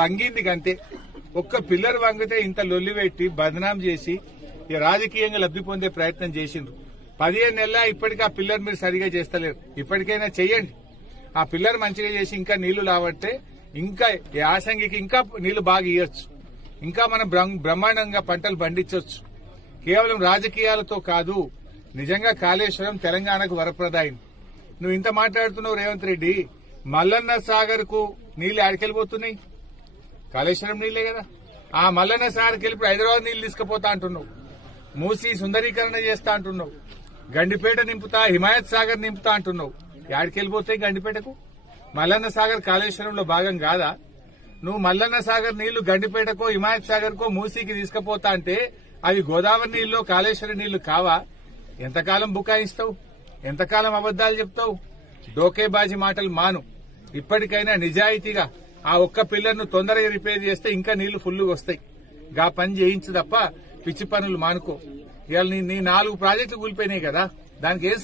వంగింది అంతే. ఒక్క పిల్లర్ వంగితే ఇంత లొల్లి పెట్టి బదనాం చేసి రాజకీయంగా లబ్ది పొందే ప్రయత్నం చేసిండ్రు. 15 నెలల ఇప్పటికీ ఆ పిల్లర్ మీరు సరిగా చేస్తలేరు. ఇప్పటికైనా చెయ్యండి. ఆ పిల్లర్ మంచిగా చేసి ఇంకా నీళ్లు లావట్టే ఇంకా యాసంగికి ఇంకా నీళ్లు బాగా ఇవ్వచ్చు. ఇంకా మనం బ్రహ్మాండంగా పంటలు పండించవచ్చు. కేవలం రాజకీయాలతో కాదు, నిజంగా కాళేశ్వరం తెలంగాణకు వరప్రదాయం. నువ్వు ఇంత మాట్లాడుతున్నావు రేవంత్ రెడ్డి. మల్లన్న సాగర్ కు నీళ్లు ఆడికెళ్ళిపోతున్నాయి, కాళేశ్వరం నీళ్లే కదా. ఆ మల్లన్న సాగర్కి వెళ్ళి హైదరాబాద్ నీళ్లు తీసుకుపోతా అంటున్నావు. మూసి సుందరీకరణ చేస్తా అంటున్నావు. గండిపేట నింపుతా, హిమాయత్ సాగర్ నింపుతా అంటున్నావు. ఆడికెళ్ళిపోతాయి గండిపేటకు. మల్లన్న సాగర్ కాళేశ్వరంలో భాగం కాదా? నువ్వు మల్లన్న సాగర్ నీళ్లు గండిపేటకో హిమాయత్ సాగర్ కో మూసీకి తీసుకుపోతా అంటే అవి గోదావరి నీళ్లు కాళేశ్వరం నీళ్లు కావా? ఎంతకాలం బుకాయిస్తావు? ఎంతకాలం అబద్దాలు చెప్తావు? డోకేబాజీ మాటలు మాను. ఇప్పటికైనా నిజాయితీగా ఆ ఒక్క పిల్లర్ను తొందరగా రిపేర్ చేస్తే ఇంకా నీళ్లు ఫుల్లుగా వస్తాయి. గా పని చేయించు తప్ప పిచ్చి పనులు మానుకో. ఇవాళ నీ 4 ప్రాజెక్టులు కూలిపోయినాయి కదా, దానికి ఏం